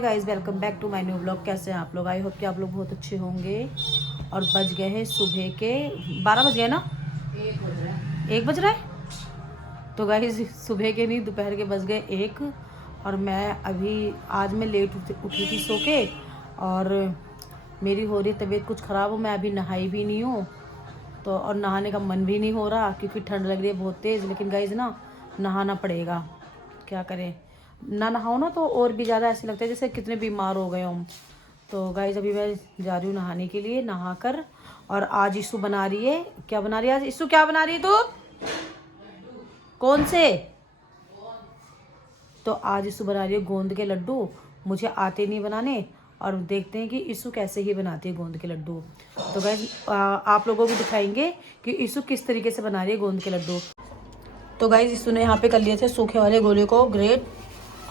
Guys welcome back to my new blog. कैसे हैं आप लोग? आई होप कि आप लोग बहुत अच्छे होंगे। और बज गए हैं सुबह के 12 बज गए ना, 1 बज रहा है। तो गाइस सुबह के नहीं, दोपहर के बज गए 1। और मैं अभी आज मैं लेट उठी थी सो के, और मेरी हो रही तबीयत कुछ ख़राब हो। मैं अभी नहाई भी नहीं हूँ, तो और नहाने का मन भी नहीं हो रहा क्योंकि ठंड लग रही है बहुत तेज़। लेकिन गाइस ना नहाना पड़ेगा, क्या करें, ना नहाओ ना तो और भी ज़्यादा ऐसे लगता है जैसे कितने बीमार हो गए हम। तो गाइस अभी मैं जा रही हूँ नहाने के लिए, नहा कर। और आज ईशु बना रही है, क्या बना रही है आज ईशु? क्या बना रही है तू? कौन से? तो आज ईशु बना रही है गोंद के लड्डू। मुझे आते नहीं बनाने, और देखते हैं कि ईशु कैसे ही बनाती है गोंद के लड्डू। तो गाइस आप लोगों को भी दिखाएंगे कि ईशु किस तरीके से बना रही है गोंद के लड्डू। तो गाइस ईशु ने यहाँ पे कर लिए थे सूखे वाले गोले को ग्रेट।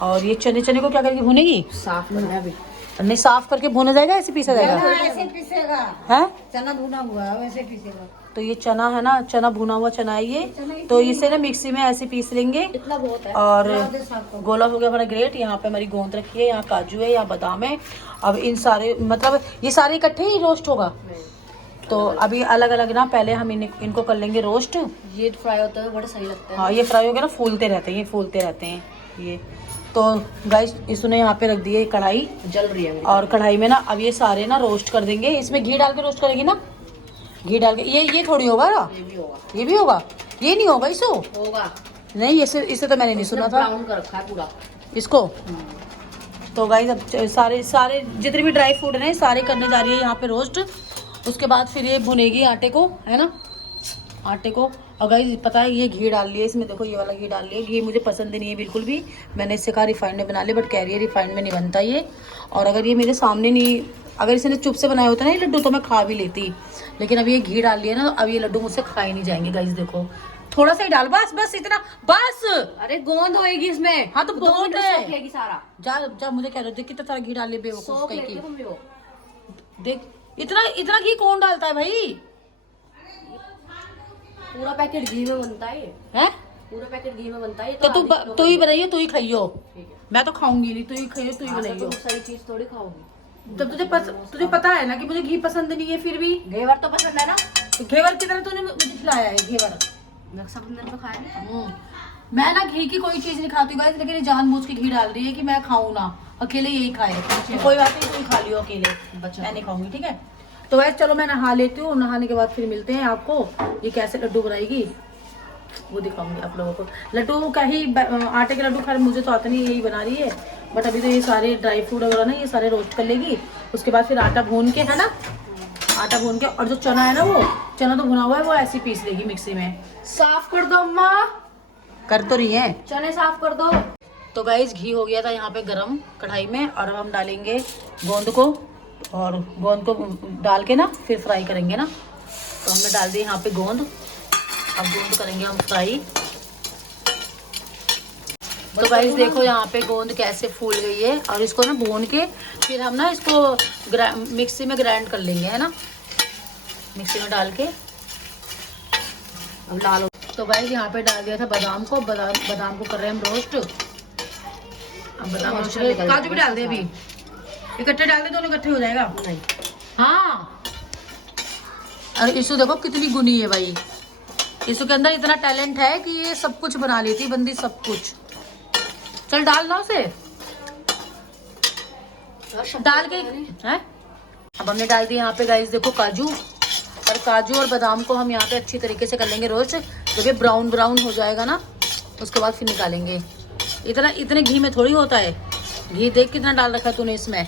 और ये चने को क्या करके भूनेगी? साफ करना है अभी। नहीं, साफ करके भुना जाएगा, ऐसे पीसा जाएगा? ऐसे पीसेगा है चना भुना हुआ है वैसे पीसेगा। तो ये चना है ना, चना भुना हुआ चना है ये। तो इसे ना मिक्सी में ऐसे पीस लेंगे। इतना बहुत है। और गोला हो गया हमारा ग्रेट। यहाँ पे हमारी गोंद रखी है, यहाँ काजू है, यहाँ बादाम है। अब इन सारे मतलब ये सारे इकट्ठे ही रोस्ट होगा। तो अभी अलग अलग ना, पहले हम इनको कर लेंगे रोस्ट। ये फ्राई होता है, बड़े सही लगते हैं। हाँ, ये फ्राई हो गया ना, फूलते रहते हैं, ये फूलते रहते हैं ये। तो गाइस इसने यहाँ पे रख दी है कढ़ाई, जल रही है। और कढ़ाई में ना अब ये सारे ना रोस्ट कर देंगे। इसमें घी डाल के रोस्ट करेंगे ना, घी डाल के। ये थोड़ी होगा ना, ये भी होगा, ये भी होगा, ये नहीं होगा इसो होगा। नहीं, इसे तो मैंने नहीं सुना था ब्राउन कर रखा है पूरा इसको। तो गाइस अब सारे जितने भी ड्राई फ्रूट हैं सारे करने जा रही है यहाँ पे रोस्ट। उसके बाद फिर ये भुनेगी आटे को, है ना, आटे को। और गाइस पता है ये घी डाल लिया इसमें, देखो ये वाला घी डाल लिया। घी मुझे पसंद नहीं है बिल्कुल भी, मैंने इससे कहा रिफाइंड में बना लिया, बट कह रही है रिफाइंड में नहीं बनता ये। और अगर ये मेरे सामने नहीं, अगर इसने चुप से बनाए होते ना ये लड्डू तो मैं खा भी लेती। लेकिन अब ये घी डाल लिया ना, अब ये लड्डू मुझसे खाए नहीं जाएंगे। गाइस देखो थोड़ा सा ही डाल, बस इतना बस। अरे गोंद होएगी इसमें। हाँ तो बहुत है, सारा जा मुझे कह रहे थे कितना सारा घी डाल ले बेवकूफ कहीं की। तुम भी देख इतना घी कौन डालता है भाई? पूरा पैकेट घी में बनता है ये। है पूरा पैकेट घी में बनता है। तो तू ही बनाइयो, तू ही खाइयो, ठीक है। मैं तो खाऊंगी नहीं, तू ही खाइयो, तू ही बनाइयो। तुम सही चीज थोड़ी खाओगी। तब तुझे पता है ना कि मुझे घी पसंद नहीं है, फिर भी घेवर तो पसंद है ना। तो घेवर की तरह तूने मुझे खिलाया है घेवर। रक्षाबंधन पे खाया नहीं। मैं ना घी की कोई चीज नहीं खाती गाइस, लेकिन ये जानबूझ के घी डाल रही है कि मैं खाऊं ना, अकेले यही खाए। तो कोई बात नहीं, तुम खा लियो अकेले, मैं नहीं खाऊंगी, ठीक है। तो वैसे चलो मैं नहा लेती हूँ, नहाने के बाद फिर मिलते हैं आपको। ये कैसे लड्डू बनाएगी वो दिखाऊंगी आप लोगों को। लड्डू क्या ही आटे के लड्डू, खैर मुझे तो आता नहीं, यही बना रही है। बट अभी तो ये सारे ड्राई फ्रूट वगैरह ना ये सारे रोस्ट कर लेगी। उसके बाद फिर आटा भून के, है ना, आटा भून के, और जो चना है ना, वो चना तो भुना हुआ है, वो ऐसे पीस लेगी मिक्सी में। साफ कर दो अम्मा। कर तो रही है, चने साफ कर दो। तो गाइस घी हो गया था यहाँ पे गरम कढ़ाई में, और अब हम डालेंगे गोंद को, और गोंद को डाल के ना फिर फ्राई करेंगे ना। तो हमने डाल दी यहाँ पे गोंद, अब गोंद करेंगे हम फ्राई। तो गाइस देखो यहाँ पे गोंद कैसे फूल गई है, और इसको ना भून के फिर हम ना इसको मिक्सी में ग्राइंड कर लेंगे, है ना, मिक्सी में डाल के। अब लाल हो। तो गाइस यहाँ पे डाल दिया था बादाम को, बादाम को कर रहे हैं हम रोस्ट। अब बादाम रोस्ट, काजू भी डाल दे, अभी इकट्ठे डाल दे, दोनों इकट्ठे हो जाएगा। नहीं, हाँ, अरे ईशु देखो कितनी गुनी है भाई, ईशु के अंदर इतना टैलेंट है कि ये सब कुछ बना लेती बंदी, सब कुछ। चल डाल ना उसे, डाल के है। अब हमने डाल दिया यहाँ पे गाइस देखो काजू, और काजू और बादाम को हम यहाँ पे अच्छी तरीके से कर लेंगे रोस्ट। जब ये ब्राउन ब्राउन हो जाएगा ना, उसके बाद फिर निकालेंगे। इतने घी में थोड़ी होता है, घी देख कितना डाल रखा है तूने इसमें।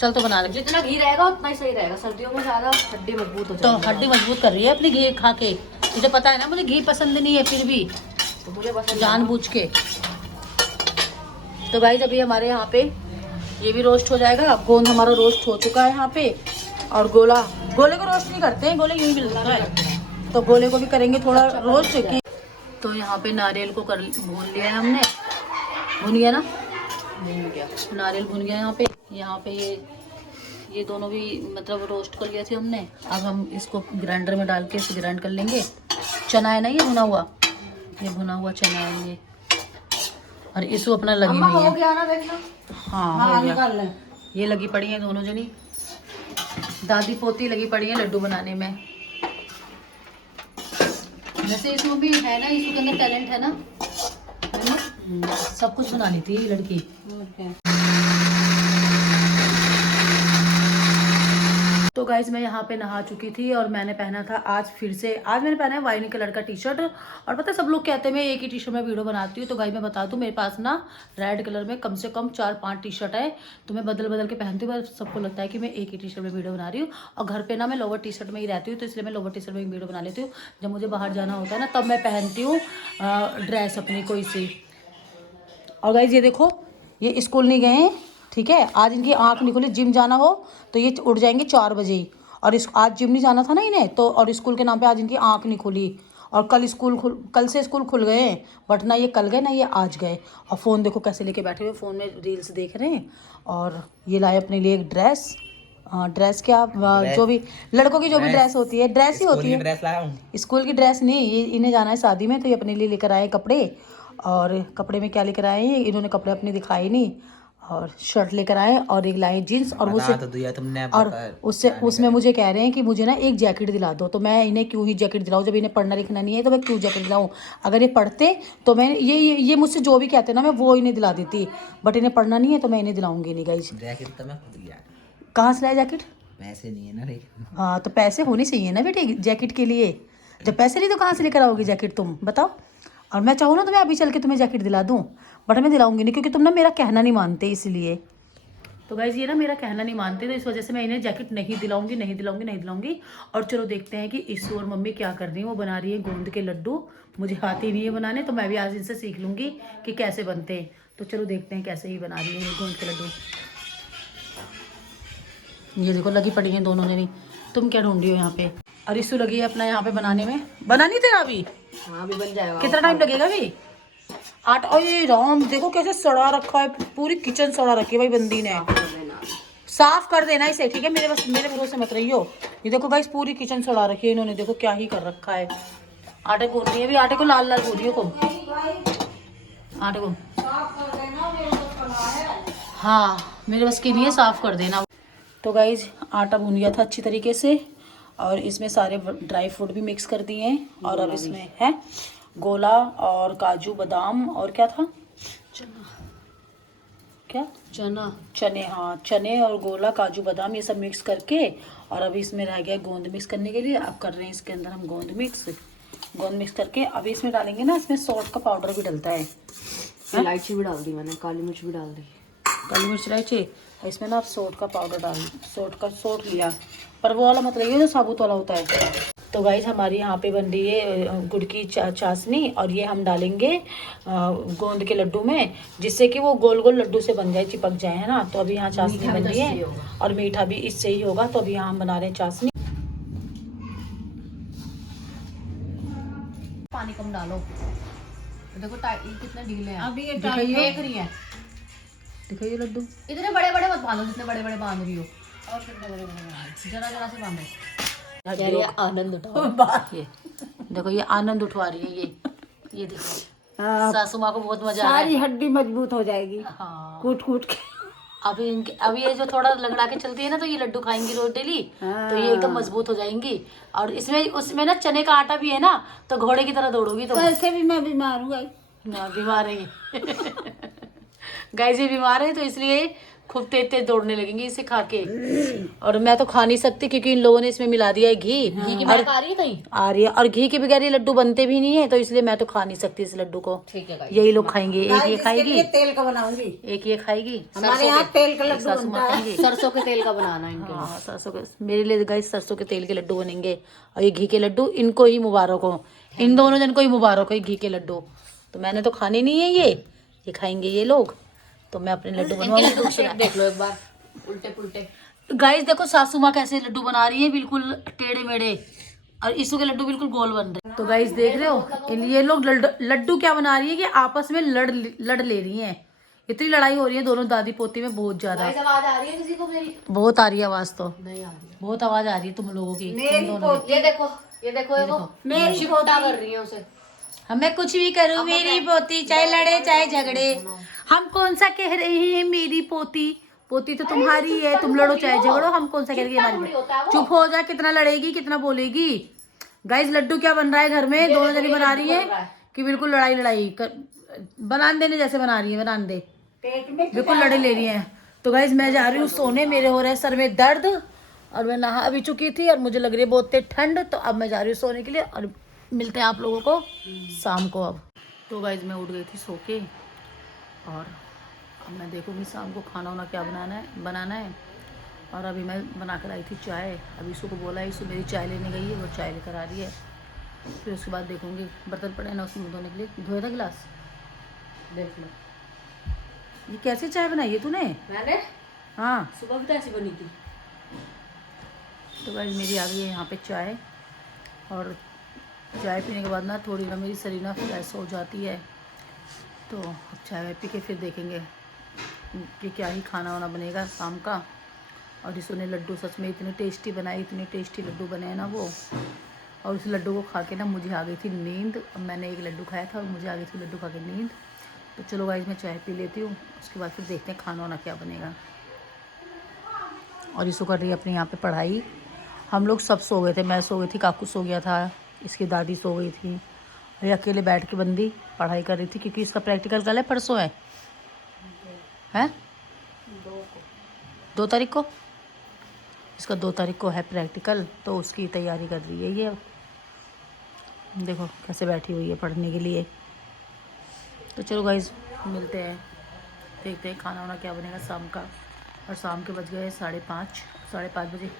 चल तो बना ले, जितना घी रहेगा उतना ही सही रहेगा। सर्दियों में ज्यादा हड्डी मजबूत हो तो जाएगी। हड्डी मजबूत कर रही है अपनी घी खा के। तुझे पता है ना मुझे घी पसंद नहीं है, फिर भी तो मुझे पसंद जानबूझ के। तो गाइस अभी हमारे यहाँ पे ये भी रोस्ट हो जाएगा। गोंद हमारा रोस्ट हो चुका है यहाँ पे, और गोले को रोस्ट नहीं करते हैं, गोले यूं ही मिलता है, तो गोले को भी करेंगे थोड़ा रोस्ट की। तो यहाँ पे नारियल को भून लिया है हमने, भून गया ना, नारियल भून गया यहाँ पे ये दोनों भी मतलब रोस्ट कर लिए थे हमने। अब हम इसको ग्राइंडर में डाल के इसे ग्राइंड कर लेंगे। चना है ना ये भुना हुआ, ये भुना हुआ चना है ये, और इसको अपना लगी हुई है। हो गया ना, देखना। हाँ हो गया। ये लगी पड़ी हैं दोनों जनी, दादी पोती लगी पड़ी है लड्डू बनाने में। वैसे इसमें भी है ना, इसके अंदर टैलेंट है ना, सब कुछ बना लेती है ये लड़की। तो गाइज मैं यहाँ पे नहा चुकी थी और मैंने पहना था आज फिर से, आज मैंने पहना है वाइन कलर का टी शर्ट। और पता है सब लोग कहते हैं मैं एक ही टी शर्ट में वीडियो बनाती हूँ, तो गाइज मैं बता दूँ मेरे पास ना रेड कलर में कम से कम 4-5 टी शर्ट है, तो मैं बदल बदल के पहनती हूँ। सबको लगता है कि मैं एक ही टी शर्ट में वीडियो बना रही हूँ, और घर पे ना मैं लोअर टी शर्ट में ही रहती हूँ, तो इसलिए मैं लोअर टी शर्ट में वीडियो बना लेती हूँ। जब मुझे बाहर जाना होता है ना तब मैं पहनती हूँ ड्रेस अपनी कोई सी। और गाइज ये देखो, ये स्कूल नहीं गए हैं, ठीक है, आज इनकी आँख नहीं खुली। जिम जाना हो तो ये उठ जाएंगे 4 बजे ही, और आज जिम नहीं जाना था ना इन्हें, तो और स्कूल के नाम पे आज इनकी आँख नहीं खुली। और कल से स्कूल खुल गए हैं, बट ना ये कल गए ना ये आज गए। और फ़ोन देखो कैसे लेके बैठे हुए, फ़ोन में रील्स देख रहे हैं। और ये लाए अपने लिए एक ड्रेस, ड्रेस क्या जो भी लड़कों की जो भी ड्रेस होती है, ड्रेस ही होती है। ड्रेस लाया हूँ, स्कूल की ड्रेस नहीं, ये इन्हें जाना है शादी में, तो ये अपने लिए लेकर आए कपड़े। और कपड़े में क्या लेकर आए हैं, इन्होंने कपड़े अपने दिखाए नहीं, और शर्ट लेकर आए और एक लाए जीन्स। और मुझे तो दिया तुमने, और उससे उसमें मुझे कह रहे हैं कि मुझे ना एक जैकेट दिला दो। तो मैं इन्हें क्यों ही जैकेट दिलाऊं, जब इन्हें पढ़ना लिखना नहीं है तो मैं क्यों जैकेट दिलाऊं। अगर ये पढ़ते तो मैं ये मुझसे जो भी कहते ना मैं वो इन्हें दिला देती, बट इन्हें पढ़ना नहीं है तो मैं इन्हें दिलाऊंगी नहीं। गाइस जैकेट तो मैं खुद लिया, कहाँ से लाया जैकेट, पैसे नहीं है ना। हाँ तो पैसे होने चाहिए ना बेटे जैकेट के लिए, जब पैसे नहीं तो कहाँ से लेकर आओगी जैकेट तुम बताओ। और मैं चाहूँ ना तो मैं अभी चल के तुम्हें जैकेट दिला दूँ, बट मैं दिलाऊंगी नहीं क्योंकि तुम ना मेरा कहना नहीं मानते इसलिए। तो गाइज ये ना मेरा कहना नहीं मानते, तो इस वजह से मैं इन्हें जैकेट नहीं दिलाऊंगी। और चलो देखते हैं कि ईशू और मम्मी क्या कर रही हैं। वो बना रही है गोंद के लड्डू, मुझे आती नहीं है बनाने, तो मैं भी आज इनसे सीख लूँगी कि कैसे बनते हैं। तो चलो देखते हैं कैसे ही बना रही है गोंद के लड्डू। ये देखो लगी पड़ी हैं दोनों जनी। तुम क्या ढूंढ रही हो यहाँ पे? और ईशू लगी है अपना यहाँ पे बनाने में। बना नहीं तेरा अभी? हाँ अभी बन जाएगा। कितना टाइम लगेगा अभी? आटा, ओए राम देखो कैसे सड़ा रखा है, पूरी किचन सड़ा रखी है भाई बंदी ने। साफ कर देना इसे, ठीक है, मेरे भरोसे मत रही हो। ये देखो गाइस पूरी किचन सड़ा रखी है इन्होंने, देखो क्या ही कर रखा है। आटे गूंद रही है अभी, आटे को लाल लाल गूंदियो को, आटे को। हाँ मेरे बस की नहीं है, साफ कर देना। तो गाइज आटा भून गया था अच्छी तरीके से, और इसमें सारे ड्राई फ्रूट भी मिक्स कर दिए हैं। और अब इसमें है गोला और काजू बादाम और क्या था, चना, क्या चने, हाँ चने और गोला काजू बादाम ये सब मिक्स करके। और अभी इसमें रह गया गोंद मिक्स करने के लिए। अब कर रहे हैं इसके अंदर हम गोंद मिक्स करके अभी इसमें डालेंगे ना, इसमें सॉल्ट का पाउडर भी डलता है। इलायची भी डाल दी मैंने, काली मिर्च भी डाल दी, काली मिर्च इलायची। इसमें ना आप सॉल्ट का पाउडर डाल, सॉल्ट लिया, पर वो वाला मत लइए जो साबुत वाला होता है। तो गाइस हमारी यहाँ पे बन रही है गुड़ की चाशनी, और ये हम डालेंगे गोंद के लड्डू में, जिससे कि वो गोल गोल लड्डू से बन जाए, चिपक जाए, है ना। तो अभी यहाँ चाशनी बन रही है, और मीठा भी इससे ही होगा। तो अभी यहाँ हम बना रहे हैं चाशनी। पानी कम डालो, देखो कितने ढीले हैं। अभी ये देख रही है, देखो ये लड्डू इतने बड़े बड़े मत बांधो, जितने बड़े बड़े बांध रही हो, और कितने बड़े बड़े जरा जरा से बांधो। आनंद उठाओ, ये देखो ये आनंद उठवा रही है ये देखो। सासू माँ को बहुत मजा आ रहा है, सारी हड्डी मजबूत हो जाएगी। हाँ कूट के अभी ये जो थोड़ा लगड़ा के चलती है ना, तो ये लड्डू खाएंगी रोज डेली, तो ये एकदम मजबूत हो जाएंगी। और उसमें ना चने का आटा भी है ना, तो घोड़े की तरह दौड़ोगी। तो ऐसे भी मैं बीमार हूँ बीमार है गाय जी बीमार है, तो इसलिए खूब तेज दौड़ने लगेंगी इसे खा के। और मैं तो खा नहीं सकती क्योंकि इन लोगों ने इसमें मिला दिया है घी की महक आ रही है कहीं, आ रही है, और घी के बगैर ये लड्डू बनते भी नहीं है, तो इसलिए मैं तो खा नहीं सकती इस लड्डू को। ठीक है, यही लोग खाएंगे, एक ये खाएगी, तेल का बनाऊंगी, एक ये खाएगी, हमारे यहाँ तेल का लड्डू बनता है। सरसों के तेल का बनाना इनके। हाँ सरसों के, मेरे लिए गाइस सरसों के तेल के लड्डू बनेंगे, और ये घी के लड्डू इनको ही मुबारक हो, इन दोनों जन को ही मुबारक हो घी के लड्डू। तो मैंने तो खाने नहीं है, ये खाएंगे ये लोग, तो मैं अपने लड्डू बनवाऊंगी। देख लो एक बार उल्टे पुल्टे। गाइस देखो सासू माँ कैसे लड्डू बना रही है, बिल्कुल टेढ़े मेढ़े, और ईशू के लड्डू बिल्कुल गोल बन रहे हैं। तो गाइस देख रहे हो ये लोग लड्डू क्या बना रही है कि आपस में लड़ ले रही हैं। इतनी लड़ाई हो रही है दोनों दादी पोती में, बहुत ज्यादा। आवाज आ रही है किसी को मेरी? बहुत आ रही है आवाज, तो नहीं आ रही, बहुत आवाज आ रही है तुम लोगों की। ये देखो ये देखो, मेरी शिफ्टा कर रही है उसे। मैं कुछ भी करूँ मेरी पोती, चाहे लड़े चाहे झगड़े। हम कौन सा कह रहे हैं मेरी पोती, पोती तो तुम्हारी है, तुम लड़ो चाहे झगड़ो, हम कौन सा कह रहे हैं हमारी। चुप हो जा, कितना लड़ेगी कितना बोलेगी। गाइस लड्डू क्या बन रहा है घर में, दोनों जनी बना रही है कि बिल्कुल लड़ाई लड़ाई बनान देने जैसे बना रही है, बनान दे पेट में बिल्कुल लड़े ले रही है। तो गाइस मैं जा रही हूँ सोने, मेरे हो रहा है सर में दर्द और मैं नहा भी चुकी थी और मुझे लग रही है बहुत तेज ठंड। तो अब मैं जा रही हूँ सोने के लिए और मिलते हैं आप लोगों को शाम को। अब तो गाइस मैं उठ गई थी सो के और अब मैं देखूँगी शाम को खाना वाना क्या बनाना है। और अभी मैं बना कर आई थी चाय, अभी ईशु को बोला, ईशु मेरी चाय लेने गई है, वो चाय लेकर आ रही है। फिर उसके बाद देखूँगी बर्तन पड़े ना उसमें धोने के लिए, धोए था गिलास देख लो। ये कैसी चाय बनाई है तूने? मैंने हाँ सुबह भी तो ऐसी बनी थी। तो गाइस मेरी आ गई है यहाँ पे चाय और चाय पीने के बाद ना थोड़ी ना मेरी शरीर ना फ्रेश हो जाती है। तो अब चाय पी के फिर देखेंगे कि क्या ही खाना वाना बनेगा शाम का। और इसने लड्डू सच में इतने टेस्टी बनाए, इतने टेस्टी लड्डू बनाए ना वो। और उस लड्डू को खा के ना मुझे आ गई थी नींद। मैंने एक लड्डू खाया था और मुझे आ गई थी लड्डू खा के नींद। तो चलो गाइस मैं चाय पी लेती हूँ, उसके बाद फिर देखते हैं खाना वाना क्या बनेगा। और इसको कर रही है अपनी यहाँ पे पढ़ाई। हम लोग सब सो गए थे, मैं सो गई थी, काकू सो गया था, इसकी दादी सो गई थी और ये अकेले बैठ के बंदी पढ़ाई कर रही थी क्योंकि इसका प्रैक्टिकल कल है, परसों है हैं 2 तारीख को, इसका 2 तारीख को है प्रैक्टिकल। तो उसकी तैयारी कर रही है ये। अब देखो कैसे बैठी हुई है पढ़ने के लिए। तो चलो गाइज मिलते हैं, देखते हैं खाना वाना क्या बनेगा शाम का। और शाम के बज गए 5:30 बजे।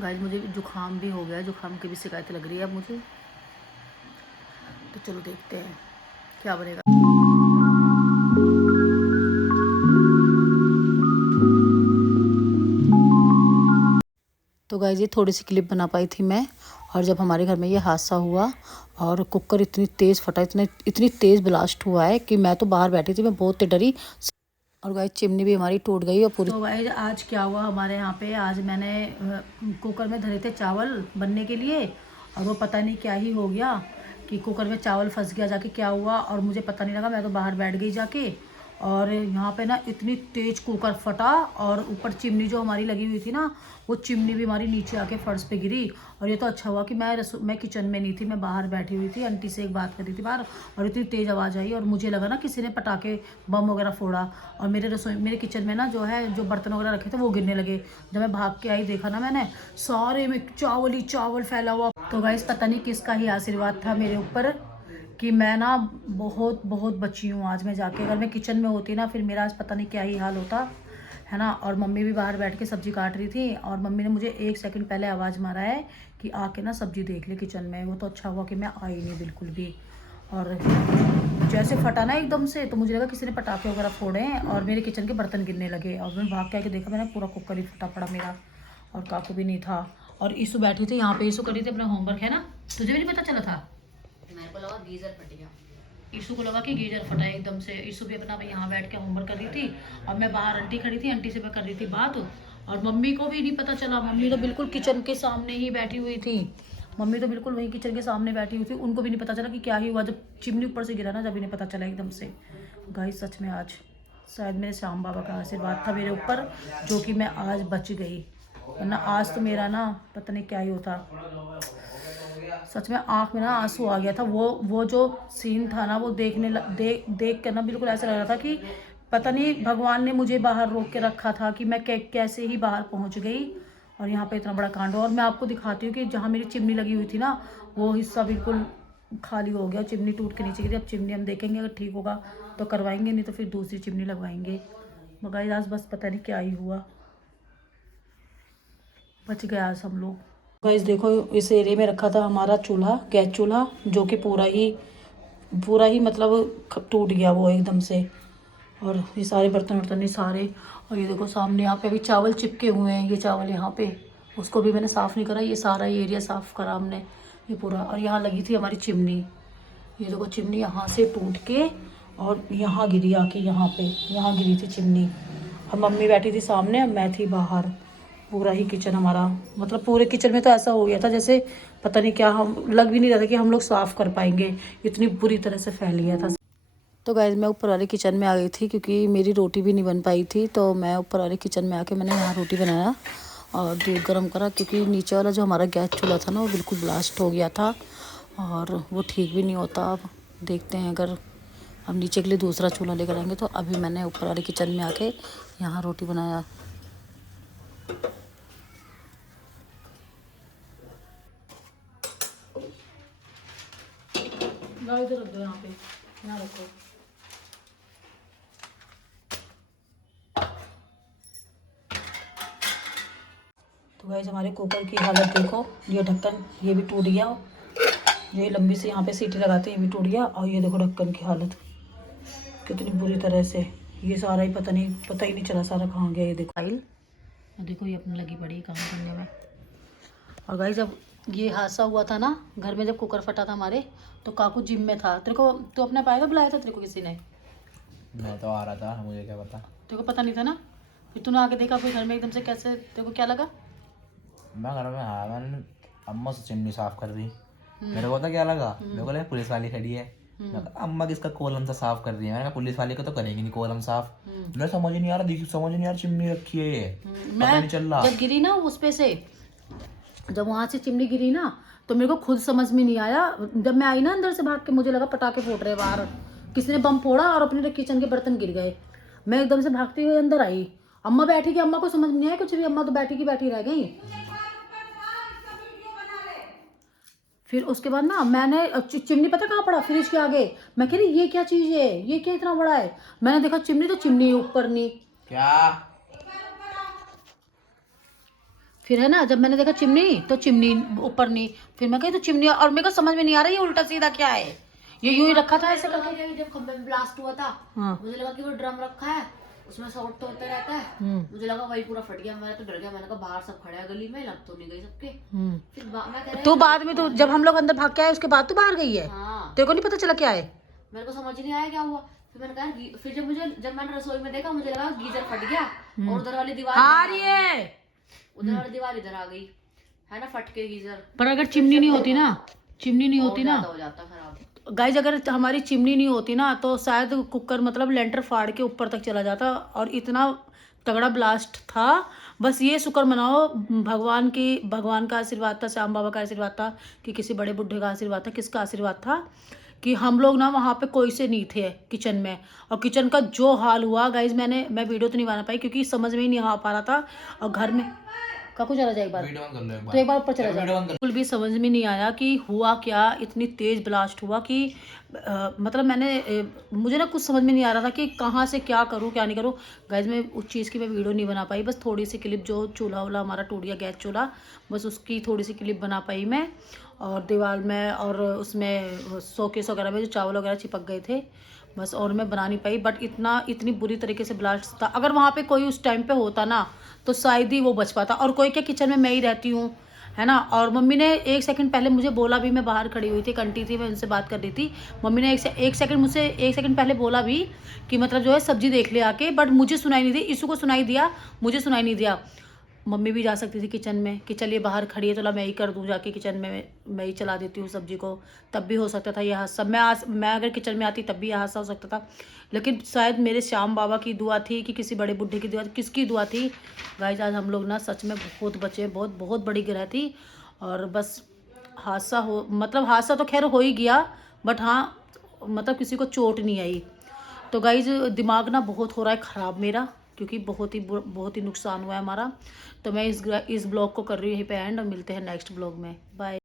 गाइज मुझे जुकाम भी हो गया है, जुकाम की भी शिकायत लग रही है अब मुझे। तो चलो देखते हैं क्या बनेगा। तो गाइज ये थोड़ी सी क्लिप बना पाई थी मैं। और जब हमारे घर में ये हादसा हुआ और कुकर इतनी तेज़ फटा, इतनी तेज़ ब्लास्ट हुआ है कि मैं तो बाहर बैठी थी, मैं बहुत डरी। और गाइस चिमनी भी हमारी टूट गई और पूरी। तो गाइस आज क्या हुआ हमारे यहाँ पे, आज मैंने कुकर में धरे थे चावल बनने के लिए और वो पता नहीं क्या ही हो गया कि कुकर में चावल फंस गया, जाके क्या हुआ और मुझे पता नहीं लगा। मैं तो बाहर बैठ गई जाके और यहाँ पे ना इतनी तेज कुकर फटा और ऊपर चिमनी जो हमारी लगी हुई थी ना, वो चिमनी भी हमारी नीचे आके फर्श पे गिरी। और ये तो अच्छा हुआ कि मैं किचन में नहीं थी, मैं बाहर बैठी हुई थी, आंटी से एक बात कर रही थी बाहर और इतनी तेज़ आवाज़ आई और मुझे लगा ना किसी ने पटाखे बम वगैरह फोड़ा। और मेरे किचन में ना जो बर्तन वगैरह रखे थे वो गिरने लगे। जब मैं भाग के आई देखा ना मैंने सारे में चावल ही चावल फैला हुआ। तो गाइस पता नहीं किसका ही आशीर्वाद था मेरे ऊपर कि मैं ना बहुत बहुत बची हूँ आज। मैं जाके अगर मैं किचन में होती ना फिर मेरा आज पता नहीं क्या ही हाल होता है ना। और मम्मी भी बाहर बैठ के सब्जी काट रही थी और मम्मी ने मुझे 1 सेकंड पहले आवाज़ मारा है कि आके ना सब्जी देख ले किचन में। वो तो अच्छा हुआ कि मैं आई नहीं बिल्कुल भी। और जैसे फटा ना एकदम से तो मुझे लगा किसी ने पटाखे वगैरह फोड़े हैं और मेरे किचन के बर्तन गिरने लगे। और मैं भाग के आके देखा, मैंने पूरा कुकर ही फटा पड़ा मेरा और काकू भी नहीं था। और ईशु बैठी थी यहाँ पे, ईशु कर रही थी अपना होमवर्क, है ना, तुझे भी नहीं पता चला था? मेरे को लगा गीजर फट गया। ईशु को लगा कि गीजर फटा है एकदम से। ईशु भी अपना यहाँ बैठ के होमवर्क कर रही थी और मैं बाहर आंटी खड़ी थी, आंटी से मैं कर रही थी बात। और मम्मी को भी नहीं पता चला, मम्मी तो बिल्कुल किचन के सामने ही बैठी हुई थी। मम्मी तो बिल्कुल वहीं किचन के सामने बैठी हुई थी, उनको भी नहीं पता चला कि क्या ही हुआ। जब चिमनी ऊपर से गिरा ना, जब इन्हें पता चला एकदम से। गाइस सच में आज शायद मेरे श्याम बाबा का आशीर्वाद था मेरे ऊपर जो कि मैं आज बच गई, वरना आज तो मेरा ना पता नहीं क्या ही होता। सच में आँख में ना आंसू आ गया था। वो जो सीन था ना वो देख कर ना बिल्कुल ऐसा लग रहा था कि पता नहीं भगवान ने मुझे बाहर रोक के रखा था कि मैं कैसे ही बाहर पहुंच गई। और यहाँ पे इतना बड़ा कांड हुआ। और मैं आपको दिखाती हूँ कि जहाँ मेरी चिमनी लगी हुई थी ना वो हिस्सा बिल्कुल खाली हो गया, चिमनी टूट के नीचे गिरी। अब चिमनी हम देखेंगे, अगर ठीक होगा तो करवाएंगे, नहीं तो फिर दूसरी चिमनी लगवाएंगे। मगर आज बस पता नहीं क्या ही हुआ, बच गया आज हम लोग। गाइस देखो इस एरिया में रखा था हमारा चूल्हा, गैस चूल्हा, जो कि पूरा ही मतलब टूट गया वो एकदम से। और ये सारे बर्तन वर्तन सारे। और ये देखो सामने यहाँ पे अभी चावल चिपके हुए हैं, ये चावल यहाँ पे, उसको भी मैंने साफ़ नहीं करा। ये सारा एरिया साफ़ करा हमने ये पूरा। और यहाँ लगी थी हमारी चिमनी, ये देखो चिमनी यहाँ से टूट के और यहाँ गिरी आके, यहाँ गिरी थी चिमनी। और मम्मी बैठी थी सामने और मैं थी बाहर। पूरा ही किचन हमारा, मतलब पूरे किचन में तो ऐसा हो गया था जैसे पता नहीं क्या, हम लग भी नहीं रहा था कि हम लोग साफ़ कर पाएंगे, इतनी बुरी तरह से फैल गया था। तो गाइस मैं ऊपर वाले किचन में आ गई थी क्योंकि मेरी रोटी भी नहीं बन पाई थी, तो मैं ऊपर वाले किचन में आके मैंने यहाँ रोटी बनाया और दूध गर्म करा, क्योंकि नीचे वाला जो हमारा गैस चूल्हा था ना वो बिल्कुल ब्लास्ट हो गया था और वो ठीक भी नहीं होता। अब देखते हैं, अगर हम नीचे के लिए दूसरा चूल्हा लेकर आएंगे। तो अभी मैंने ऊपर वाले किचन में आके यहाँ रोटी बनाया। इधर रख दो, यहाँ पे यहाँ रखो। तो गाइस हमारे कुकर की हालत देखो, ये ढक्कन ये भी टूट गया, ये लंबी से यहाँ पे सीटी लगाते हैं ये भी टूट गया, और ये देखो ढक्कन की हालत कितनी बुरी तरह से, ये सारा ही पता ही नहीं चला सारा कहाँ गया। ये देखो फाइल, और देखो ये अपनी लगी पड़ी काम करने में। और गाइस जब ये हादसा हुआ था ना घर में, जब कुकर फटा था हमारे, तो काकू जिम में था। तेरे को तो अपने पाएगा बुलाया था तेरे को किसी ने? मैं तो आ रहा था, मुझे क्या पता। तेरे को पता नहीं था ना, फिर तूने आके देखा कोई घर में एकदम से, कैसे तेरे को क्या लगा? मैं घर में आया, मैंने अम्मा से चिमनी साफ कर दी। मेरे को पता क्या लगा, मेरे को लगा पुलिस वाली खड़ी है। मैं कहा, अम्मा किसका कॉलम सा साफ कर दिया। मैंने कहा पुलिस वाले को तो करेंगी नहीं कॉलम साफ। मैं समझ नहीं आ रहा, देखिए समझ नहीं आ रहा, चिमनी रखी है ये, पता नहीं चल रहा। जब गिरी ना उस पे से, जब वहां से चिमनी गिरी ना, तो मेरे को खुद समझ में नहीं आया। जब मैं आई ना अंदर से भाग के, मुझे लगा पटाखे फूट रहे बाहर, किसी ने बम फोड़ा और अपने किचन के बर्तन गिर गए। मैं एकदम से भागती हुई अंदर आई, अम्मा बैठी की, अम्मा को समझ नहीं आया कुछ भी, अम्मा तो बैठी की बैठी रह गई। फिर उसके बाद ना मैंने चिमनी पता कहाँ पड़ा, फ्रिज के आगे। मैं कह रही ये क्या चीज है, ये क्या इतना बड़ा है। मैंने देखा चिमनी, तो चिमनी ऊपर नहीं क्या, फिर है ना, जब मैंने देखा चिमनी तो चिमनी ऊपर नहीं। फिर मैं कही तो चिमनी, और मेरे को समझ में नहीं आ रहा ये उल्टा सीधा क्या है, ये यूं ही रखा था ऐसे करके। जब खंबे में ब्लास्ट हुआ था, हाँ। मुझे लगा कि वो ड्रम रखा है, उसमें शॉर्ट तो होता रहता है। मुझे लगा वही पूरा फट गया। मैं तो डर गया, मैंने कहा बाहर सब खड़े हैं गली में, लग तो नहीं गई सबके। फिर मैं कह रहा तो बाद में, तो जब हम लोग अंदर भाग के आए उसके बाद तो बाहर गई है, हाँ, तेरे को नहीं पता चला क्या है? मेरे को समझ नहीं आया क्या हुआ। फिर मैंने कहा, फिर जब मैंने रसोई में देखा, मुझे लगा गीजर फट गया और उधर वाली दीवार आ रही है, उधर वाली दीवार इधर आ गई है ना, फट के गीजर। पर अगर चिमनी नहीं होती ना, चिमनी नहीं होती ना, हो जाता खराब। गाइज अगर हमारी चिमनी नहीं होती ना, तो शायद कुकर मतलब लेंटर फाड़ के ऊपर तक चला जाता, और इतना तगड़ा ब्लास्ट था। बस ये शुक्र मनाओ भगवान का आशीर्वाद था, श्याम बाबा का आशीर्वाद था, कि किसी बड़े बुढ़े का आशीर्वाद था, किसका आशीर्वाद था कि हम लोग ना वहाँ पे कोई से नहीं थे किचन में। और किचन का जो हाल हुआ गाइज, मैं वीडियो तो नहीं बना पाई क्योंकि समझ में ही नहीं आ पा रहा था। और घर में काकू चला जाए एक बार, तो एक बार ऊपर चला जाए। बिल्कुल भी समझ में नहीं आया कि हुआ क्या, इतनी तेज ब्लास्ट हुआ कि मतलब मुझे ना कुछ समझ में नहीं आ रहा था कि कहाँ से क्या करूँ क्या नहीं करूँ। गाइज मैं उस चीज़ की मैं वीडियो नहीं बना पाई, बस थोड़ी सी क्लिप, जो चूल्हा वूल्हा हमारा टूट गया गैस चूल्हा, बस उसकी थोड़ी सी क्लिप बना पाई मैं। और दीवार में और उसमें शोकेस वगैरह में जो चावल वगैरह चिपक गए थे, बस, और मैं बना नहीं पाई। बट इतनी बुरी तरीके से ब्लास्ट था, अगर वहाँ पे कोई उस टाइम पे होता ना तो शायद ही वो बच पाता। और कोई क्या, किचन में मैं ही रहती हूँ, है ना। और मम्मी ने 1 सेकंड पहले मुझे बोला भी, मैं बाहर खड़ी हुई थी, एक आंटी थी, मैं उनसे बात कर रही थी। मम्मी ने एक सेकंड मुझसे 1 सेकंड पहले बोला भी कि मतलब जो है सब्जी देख ले आके, बट मुझे सुनाई नहीं दी, इसू को सुनाई दिया, मुझे सुनाई नहीं दिया। मम्मी भी जा सकती थी किचन में कि चलिए बाहर खड़ी है, चलो मैं ही कर दूँ जाके किचन में, मैं ही चला देती हूँ सब्जी को, तब भी हो सकता था यह हादसा। मैं अगर किचन में आती तब भी यह हादसा हो सकता था। लेकिन शायद मेरे श्याम बाबा की दुआ थी कि किसी बड़े बुढ़े की दुआ, किसकी दुआ थी गाइस, आज हम लोग ना सच में बहुत बचे, बहुत बहुत बड़ी गिरह थी। और बस हादसा तो खैर हो ही गया, बट हाँ मतलब किसी को चोट नहीं आई। तो गाइज दिमाग ना बहुत हो रहा है ख़राब मेरा, क्योंकि बहुत ही नुकसान हुआ है हमारा। तो मैं इस ब्लॉग को कर रही हूँ यहीं पे एंड, और मिलते हैं नेक्स्ट ब्लॉग में। बाय।